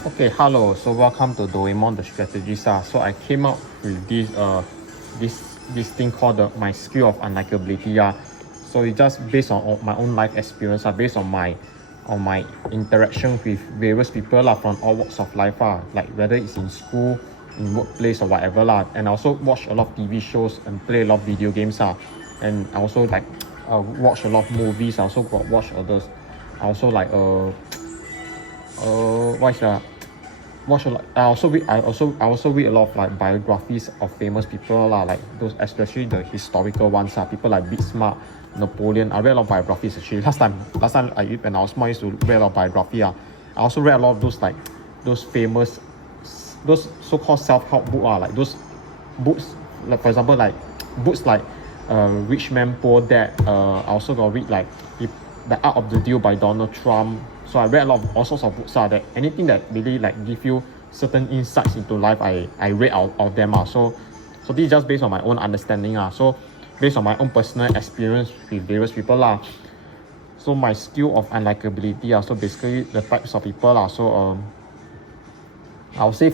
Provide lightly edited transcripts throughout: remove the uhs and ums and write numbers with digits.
Okay, hello. So welcome to Doraemon the strategist. So I came up with this thing called my skill of unlikability. So it's just based on my own life experience. Based on my interaction with various people from all walks of life. Like whether it's in school, in workplace or whatever. And I also watch a lot of TV shows and play a lot of video games. And I also like watch a lot of movies. I also got watch others. I also like what's that? Watch a lot. I also read a lot of like biographies of famous people like those, especially the historical ones. People like Bismarck, Napoleon. I read a lot of biographies actually. Last time when I was small, I used to read a lot of biography. I also read a lot of those famous, those so-called self-help book. Like those books, like for example, like books like Rich Man Poor Dad. I also got read like the Art of the Deal by Donald Trump. So I read a lot of all sorts of books that anything that really like give you certain insights into life, I read out of them. So this is just based on my own understanding. So based on my own personal experience with various people. So my skill of unlikability. So basically the types of people. So I would say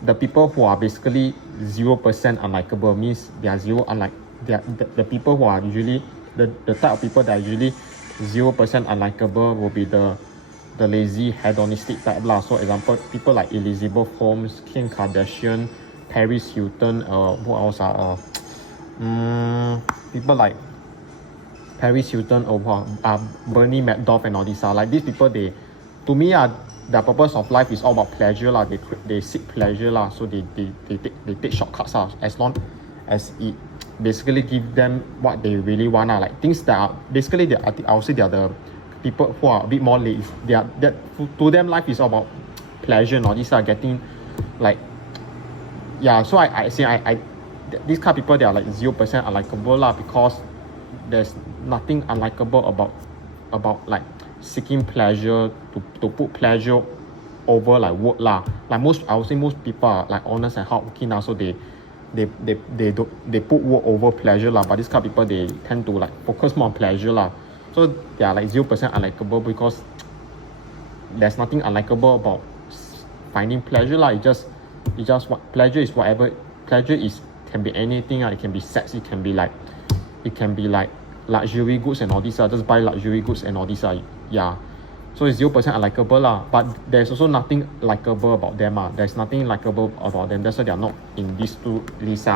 the people who are basically 0% unlikable means they are zero unlike they are the people who are usually the type of people that are usually 0% unlikable will be the lazy hedonistic type. So example, people like Elizabeth Holmes, Kim Kardashian, Paris Hilton, who else people like Paris Hilton or Bernie Madoff and all these. Like these people, they, to me, their purpose of life is all about pleasure. They seek pleasure. So they take shortcuts. As long as it basically give them what they really want. Like things that are basically, I would say they are the people who are a bit more lazy. To them, life is all about pleasure and all these are getting like, so I these kind of people, they are like 0% unlikable because there's nothing unlikable about like seeking pleasure, to put pleasure over like work. Like I would say most people are like honest and hardworking. So they put work over pleasure. But these kind of people, they tend to like focus more on pleasure. So they are like 0% unlikable because there's nothing unlikable about finding pleasure. It's just what pleasure is. Whatever pleasure is can be anything. It can be sex. It can be like luxury goods and all these. Just buy luxury goods and all these. So it's 0% unlikable. But there's also nothing likable about them. There's nothing likable about them. That's why they are not in these two lists.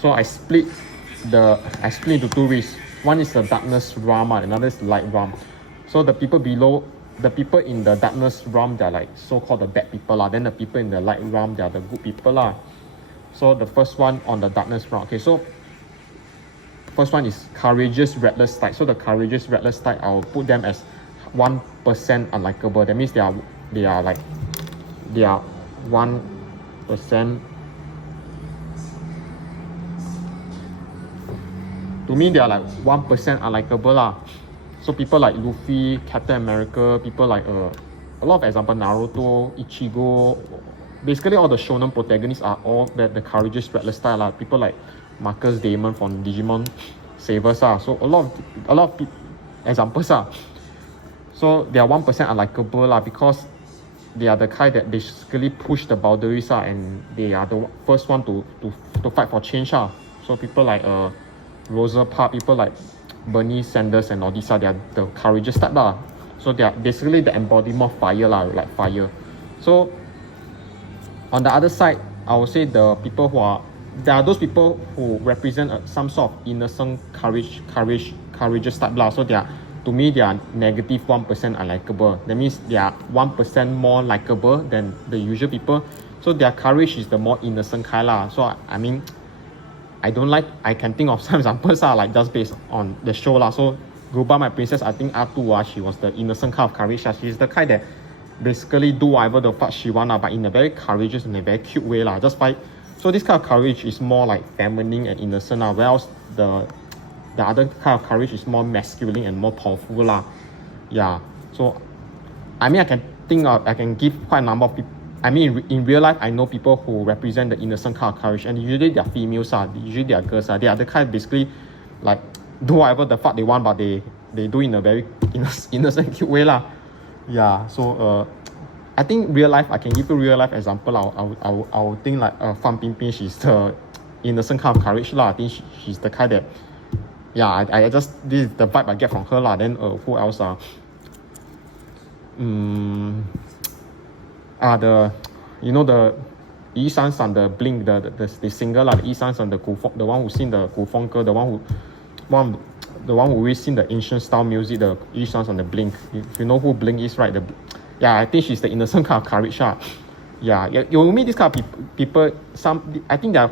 So I split into two lists. One is the darkness realm, another is the light realm. So the people in the darkness realm, they're like so-called the bad people. Then the people in the light realm, they're the good people. So the first one on the darkness realm. Okay, so first one is courageous reckless type. So the courageous reckless type, I'll put them as 1% unlikable. That means they are 1%. To me, they are like 1% unlikable. So people like Luffy, Captain America, people like a lot of example, Naruto, Ichigo, basically all the shonen protagonists are all the courageous reckless style. People like Marcus Damon from Digimon Savers. So a lot of examples. So they are 1% unlikable because they are the kind that basically push the boundaries and they are the first one to fight for change. So people like Rosa Parks, people like Bernie Sanders and all these they are the courageous type. So they are basically the embodiment of fire, like fire. So on the other side, I would say there are those people who represent some sort of innocent courageous type. So to me, they are negative 1% unlikable. That means they are 1% more likable than the usual people. So their courage is the more innocent kind. So I mean, I can think of some examples like just based on the show. So Ruba, my princess, I think Atu, she was the innocent kind of courage. She's the kind that basically do whatever the fuck she want, but in a very courageous and a very cute way. Just by, so this kind of courage is more like feminine and innocent. Whereas the other kind of courage is more masculine and more powerful. So I mean, I can give quite a number of people. I mean, in real life, I know people who represent the innocent kind of courage, and usually they are females. Usually they are girls. They are the kind basically like do whatever the fuck they want, but they do in a very innocent cute way. So I think real life, I can give you real life example. I would think like Fan Bingbing, she's the innocent kind of courage lah. I think she's the kind that, yeah, I just, this is the vibe I get from her lah. Then who else the, you know, the Yi San San, the Blink, the singer lah, the Yi San San, the one who sing the 古风歌, the one who always sing the ancient style music, the Yi San San, the Blink. If you know who Blink is, right? Yeah, I think she's the innocent kind of courage lah. Yeah, you will meet this kind of people. I think they are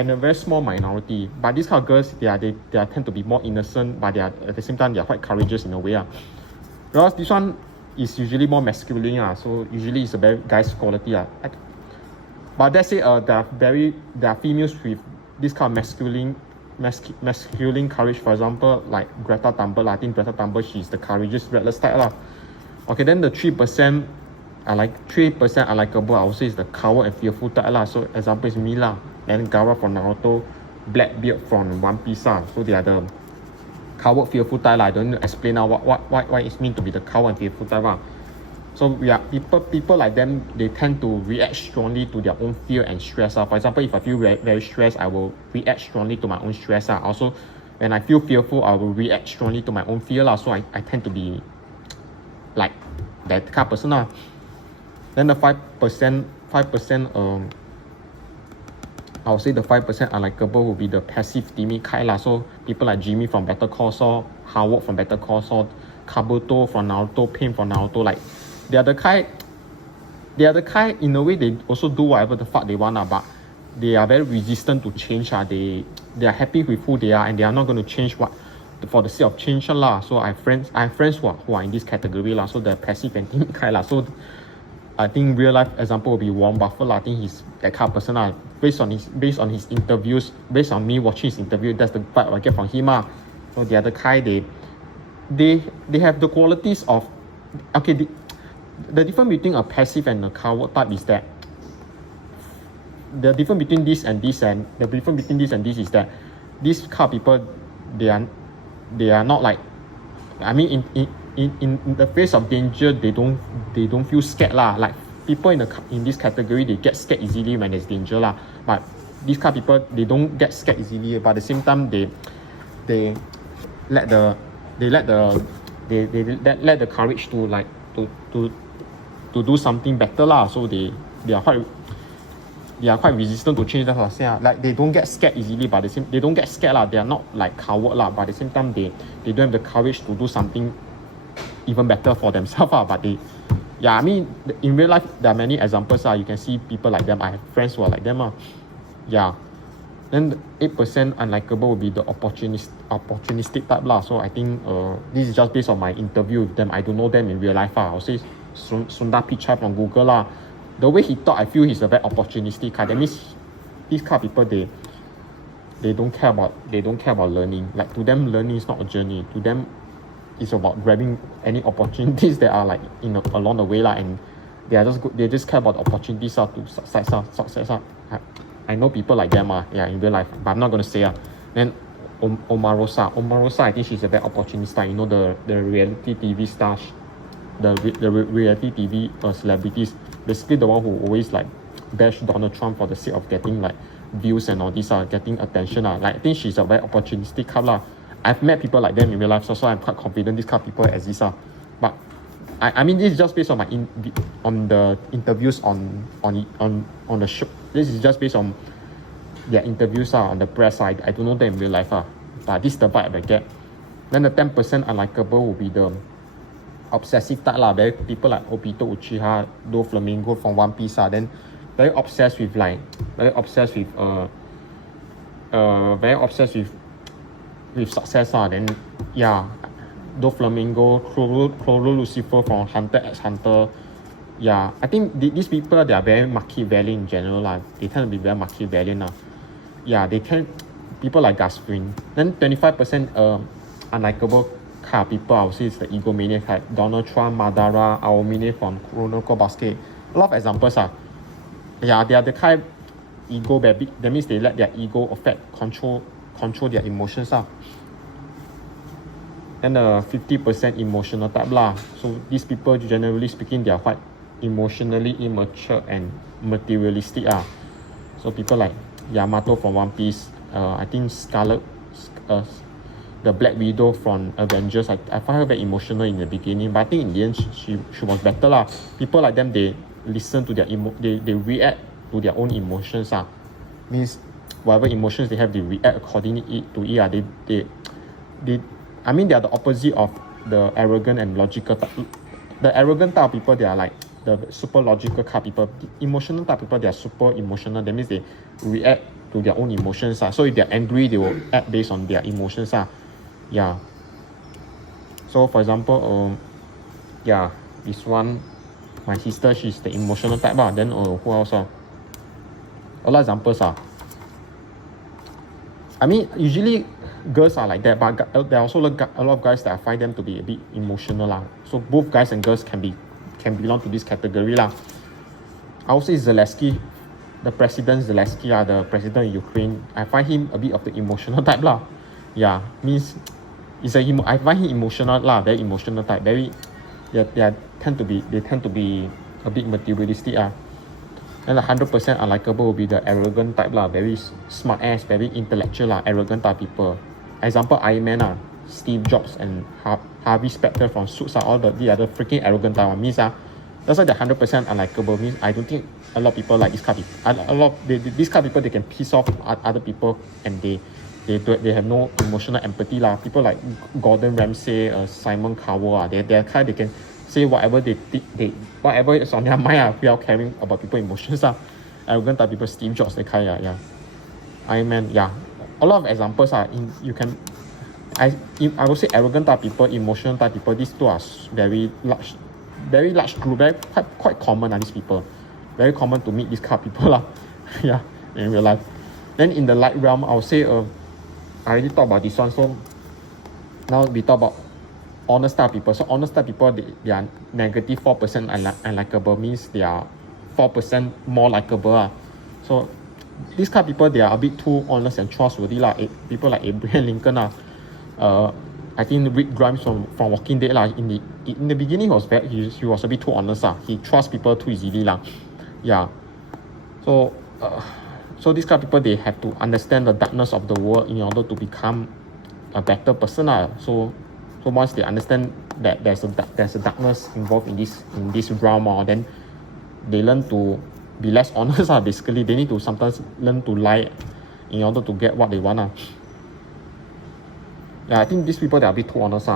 in a very small minority. But these kind of girls, they tend to be more innocent, but they are at the same time they are quite courageous in a way. Whereas this one is usually more masculine. So usually it's a very guy's quality. But let's say there are females with this kind of masculine courage. For example, like Greta Thunberg. I think Greta Thunberg, she's the courageous, reckless type . Okay, then the 3% unlikable, I would say is the coward and fearful type . So example is me lah. Then Gaara from Naruto, Blackbeard from One Piece . So they are the coward, fearful type . I don't explain now what it means to be the coward and fearful type . So we are people like them, they tend to react strongly to their own fear and stress . For example, if I feel very stressed, I will react strongly to my own stress . Also, when I feel fearful, I will react strongly to my own fear . So I tend to be like that kind of person . Then the 5%, I would say the 5% unlikable will be the passive timid kind . So people like Jimmy from Better Call Saul, Howard from Better Call Saul, Kabuto from Naruto, Pain from Naruto. Like they are the kind in a way they also do whatever the fuck they want . But they are very resistant to change . They are happy with who they are, and they are not going to change for the sake of change . So I have friends who are in this category . So the passive and timid kind . So I think real life example will be Warren Buffett . I think he's that kind of person . Based on his interviews, based on me watching his interview, that's the vibe I get from him . So the other kind, they have the qualities of, okay, the difference between a passive and a coward type is that the difference between this and this is that these kind of people, they are not like, I mean, in the face of danger, they don't feel scared . Like people in this category, they get scared easily when there's danger . But these kind of people, they don't get scared easily, but at the same time they let the courage to like to do something better . So they are quite resistant to change. That's what I say . Like they don't get scared easily, but they don't get scared . They are not like coward . But at the same time, they don't have the courage to do something even better for themselves . But I mean, in real life, there are many examples . You can see people like them. I have friends who are like them . Then the 8% unlikable will be the opportunistic type . So I think this is just based on my interview with them. I don't know them in real life . I'll say Sundar Pichai from Google . The way he thought, I feel he's a very opportunistic kind. That means these kind of people, they don't care about learning. Like to them, learning is not a journey. To them, it's about grabbing any opportunities that are like along the way . And they just care about the opportunities to success . I know people like them in real life, but I'm not gonna say . Then Omarosa, I think she's a very opportunist . You know, the reality TV star, the reality TV celebrities, basically the one who always like bash Donald Trump for the sake of getting like views and all this getting attention . Like I think she's a very opportunistic type . I've met people like them in real life, so I'm quite confident this kind of people exist . But I mean, this is just based on on the interviews on the show. This is just based on their interviews on the press . I don't know them in real life but this is the vibe I get. Then the 10% unlikable will be the obsessive type . Very people like Obito Uchiha, Doflamingo from One Piece then very obsessed with success . Then Doflamingo, Chrolo Lucifer from Hunter x Hunter. I think these people, they are very Machiavellian in general . They tend to be very Machiavellian . People like Gasfring. Then 25% unlikable kind of people, I would say, is the egomaniac type. Donald Trump, Madara, Aomine from Kuroko Basket. A lot of examples . They are the kind ego baby. That means they let their ego control their emotions . Then the 50% emotional type . So these people, generally speaking, they are quite emotionally immature and materialistic So people like Yamato from One Piece, I think Scarlet, uh, the Black Widow from Avengers, I find her very emotional in the beginning, but I think in the end she was better lah. People like them, they listen to their they react to their own emotions Means whatever emotions they have, they react accordingly to it they I mean they are the opposite of the arrogant and logical the arrogant type of people. They are like the super logical kind of people. The emotional type of people, they are super emotional. That means they react to their own emotions So if they're angry, they will act based on their emotions Yeah. So for example, this one, my sister, she's the emotional type Then who else A lot of examples I mean, usually girls are like that, but there are also a lot of guys that I find them to be a bit emotional So both guys and girls can belong to this category I would say Zelensky, the president Zelensky the president of Ukraine. I find him a bit of the emotional type Means I find him emotional very emotional type. Very, they tend to be a bit materialistic And 100% unlikable will be the arrogant type very smart ass, very intellectual arrogant type people. Example, Iron Man Steve Jobs and Harvey Specter from Suits all the other freaking arrogant type means that's why the 100% unlikable means I don't think a lot of people like this kind of people. These kind of people, they can piss off other people and they have no emotional empathy People like Gordon Ramsay, Simon Cowell they're kind, they can say whatever they whatever is on their mind without caring about people's emotions Arrogant type people, Steve Jobs, they kind Iron Man, a lot of examples you can I would say arrogant type people, emotional type people, these two are very large group, quite common these people. Very common to meet these kind of people in real life. Then in the light realm, I would say I already talked about this one, so now we talk about honest type people. So honest type people, they are negative 4% unlikable, means they are 4% more likable So these kind of people, they are a bit too honest and trustworthy People like Abraham Lincoln I think Rick Grimes from Walking Dead in the beginning he was a bit too honest He trusts people too easily So these kind of people, they have to understand the darkness of the world in order to become a better person So once they understand that there's a darkness involved in this realm then they learn to be less honest basically. They need to sometimes learn to lie in order to get what they want I think these people, they are a bit too honest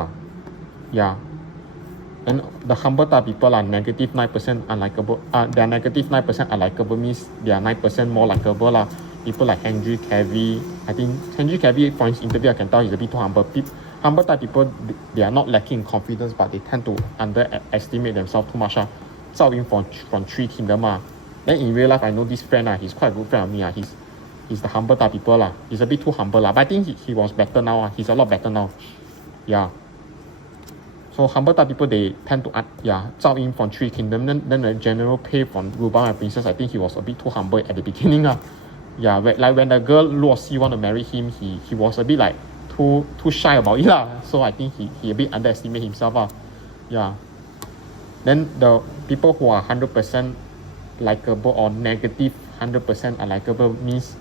And the humble type people are negative 9% unlikable. They are negative 9% unlikable means they are 9% more likable People like Henry Cavill. I think Henry Cavill, from his interview, I can tell he's a bit too humble. Humble type people, they are not lacking in confidence, but they tend to underestimate themselves too much Zhao Yun from Three Kingdom Then in real life, I know this friend he's quite a good friend of me He's the humble type people He's a bit too humble but I think he was better now He's a lot better now So humble type people, they tend to Zhao Yun from Three Kingdom. Then the general Pei from Rubao and Princess, I think he was a bit too humble at the beginning like when the girl Luo Xi want to marry him, he was a bit like too shy about it So I think he a bit underestimate himself Then the people who are 100% likable or negative 100% unlikable means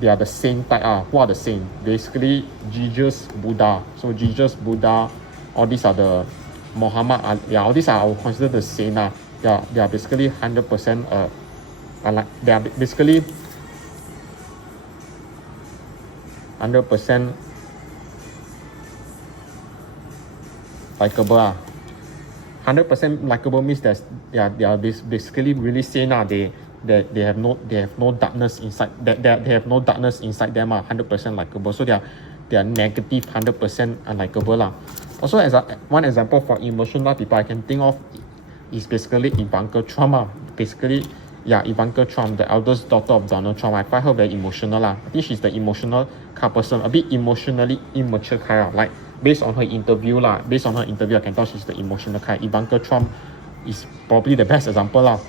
they are the same type Who are the same? Basically Jesus, Buddha. So Jesus, Buddha, all these are the Muhammad, all these are considered the same they are basically 100% they are basically 100% likable 100% likable means they are basically really sane they have no darkness inside they have no darkness inside them 100% likable. So they are negative 100% unlikable Also, as one example for emotional people I can think of is basically Ivanka Trump Basically, Ivanka Trump, the eldest daughter of Donald Trump. I find her very emotional I think she's the emotional kind of person, a bit emotionally immature kind like based on her interview I can tell she's the emotional kind. Ivanka Trump is probably the best example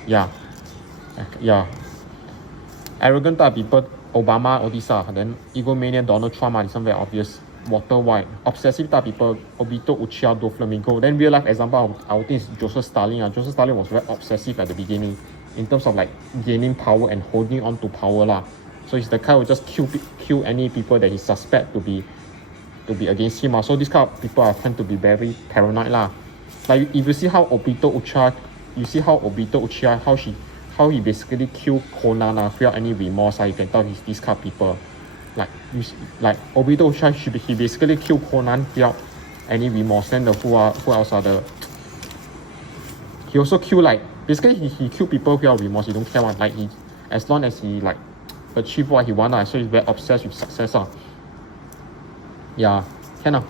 Arrogant type people, Obama, all these then egomaniac Donald Trump this one very obvious. Walter White, obsessive type people, Obito, Uchiha, Doflamingo. Then real life example, I would think is Joseph Stalin. Joseph Stalin was very obsessive at the beginning in terms of like gaining power and holding on to power lah. So he's the kind who just kill any people that he suspect to be against him. So this kind of people are tend to be very paranoid lah. Like if you see how Obito Uchiha, how he basically killed Conan without any remorse. You can tell he's this kind of people. Like Obito Uchiha, he basically killed Conan without any remorse. Then who else are the? He also killed like basically he killed people without remorse. He don't care what like he as long as he like achieve what he want. So he's very obsessed with success. Yeah, can